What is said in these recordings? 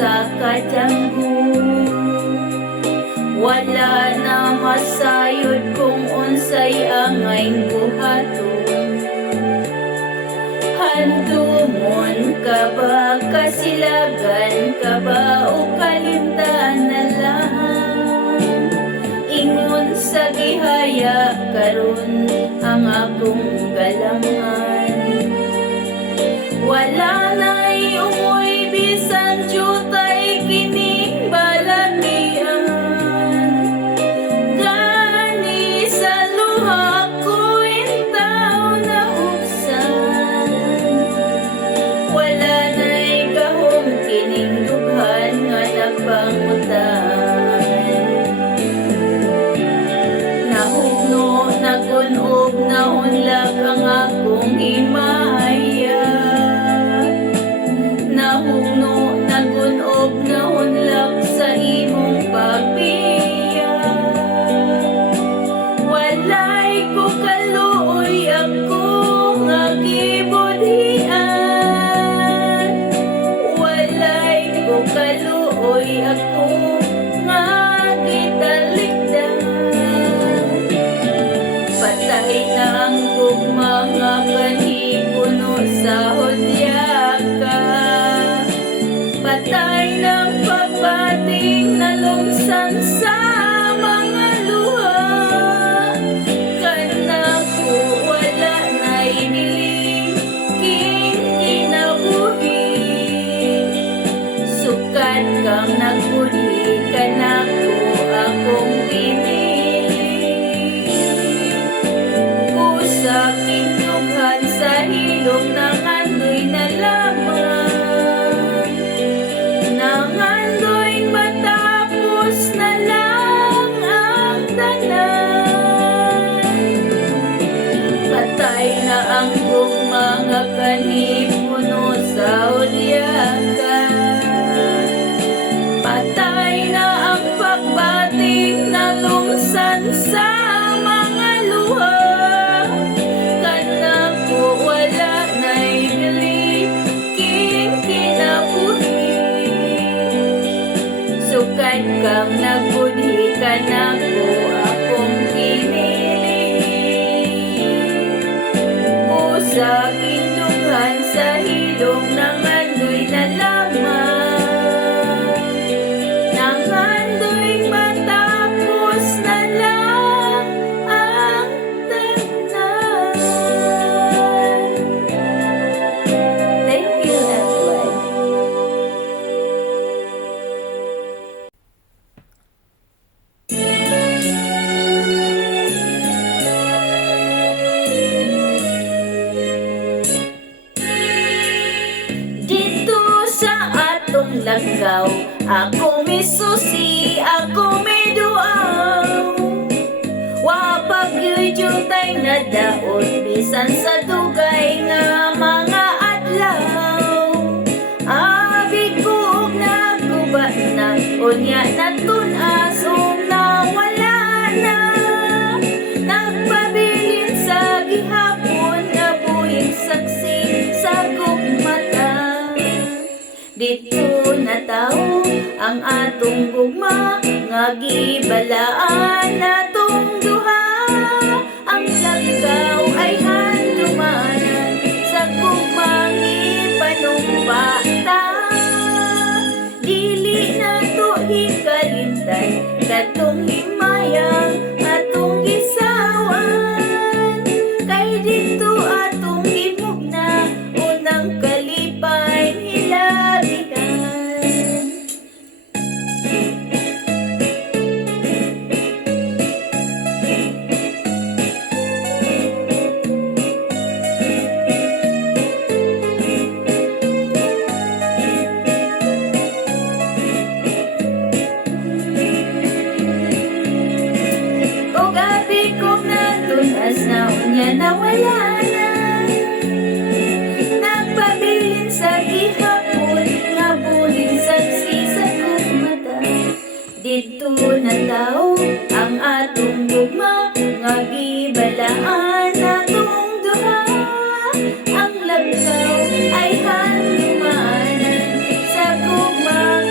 sa kadanggo. Wala na masayod kung unsay angay buhaton. Handumon ka ba, kasilagan ka ba, o kalimtaan na lang? Ingon sa gihaya karon ang akong galangan. Wala na'y umoy bisan jutay kining balagian. Gani sa luha ko intaw na huksan. Wala na'y gahom kining dughan nga nagpangutan. Nahugno, nagunog, nahunlag ang akong himaya. Nahugno, nagunog, nahunlag sa imong pagbiya. Walay ko kaluoy ako nga gibudhian. Walay ko kaluoy ako nga gitalikdan. Patay na ang gugma nga kanipuno sa hudyaka. Patay ng pagbating na lumsan sa mga luha. Kanako wala na'y niling kinabuhi. Sukat kang nagbudhi, kanako akong pinili. Usa kinughan sa hilom ng andoy na lamang. Nangandoy matapos na lang ang tanan. Patay na ang gugma nga kanipuno sa hudyaka. Patay na ang pagbating na lumsan sa mga luha. Kanako wala na'y king kinabuhi. Sukat kang nagbudhi, kanako akong pinili. Usa kindughan sa hilom ng andoy na lamang. Nangandoy matapos na lang ang tanan. Thank you, everyone. Dito sa atong langaw, ako may susi, ako may duaw. Wa pagyuyutay na daot, bisan sa dugay nga mga adlaw. Abi ko og naguba na, unya na tunas o nawala na. Nagpabilin sa gihapon nga buhing saksi sa kong mata. Dito na tao ang atong gugma nga gibalaan natong duha. Ang lagaw ay handumanan sa gugmang ipanumpata. Dili na to hikalimtan katong himayang atong gisawan. Kay dito atong gimugna unang kalipay hilabihan. Nawala na. Nagpabilin sa gihapon nga buling saksi sa kong mata. Dito na tao ang atong gugma nga gibalaan natong duha. Ang lagaw ay handumanan sa gugmang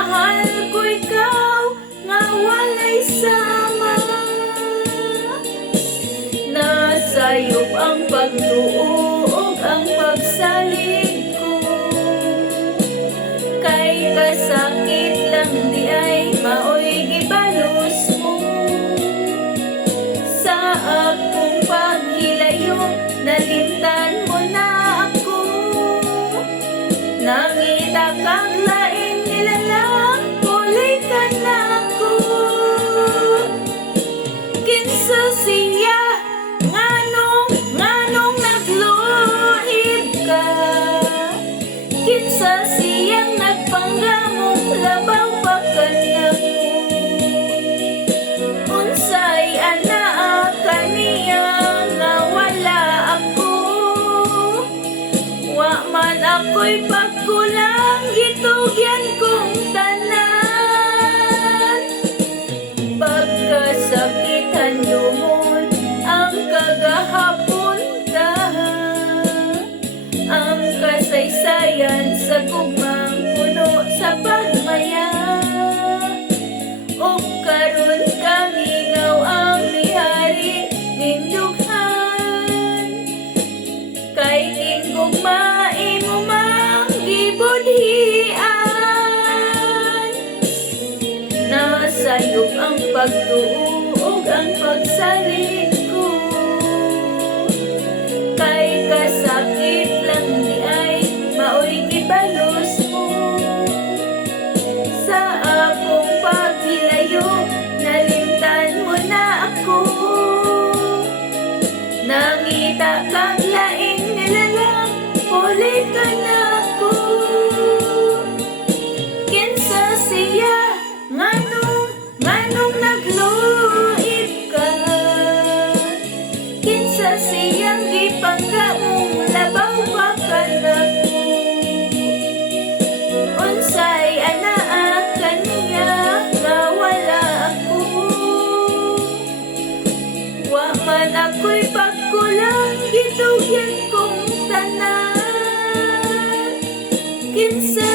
Mahal ko ikaw nga walay sama. Nasayop ang pagtuo ug ang pagsalig ko. Kay kasakit lang di ay maoy gibalos mo. Sa akong paghilayo nalimtan mo na ako. Nangita kang laing nilalang kulay ka na ako. Kinsa siya nganong nagluhib ka. Kinsa siyang nagpanggamong labaw pa ka na ko. Unsay anaa kaniya nga wala ako. Wa man ako'y pagkulang gitugyan kong tanan. Pagkasakitan lumon ang kagahapon dahan. Ang kasaysayan sa gugmang puno sa pagmaya. O karon kamingaw ang lihari ning dughan. Kay tingugma imo mang gibudhian. Nasayop ang pagtuo ug ang pagsalig ko. Kay kasakit lang di ay maoy gibalos mo. Sa akong paghilayo nalimtan mo na ako. Nangita kang laing nilalang ulit ka na ako. Kinsa siya nganong nagluhib ka. Kinsa siyang gipanggamong labaw pa ka na ko. Unsay anaa kaniya nga wala ako. Wa man ako'y pagkulang gitugyan kong tanan. Kinsa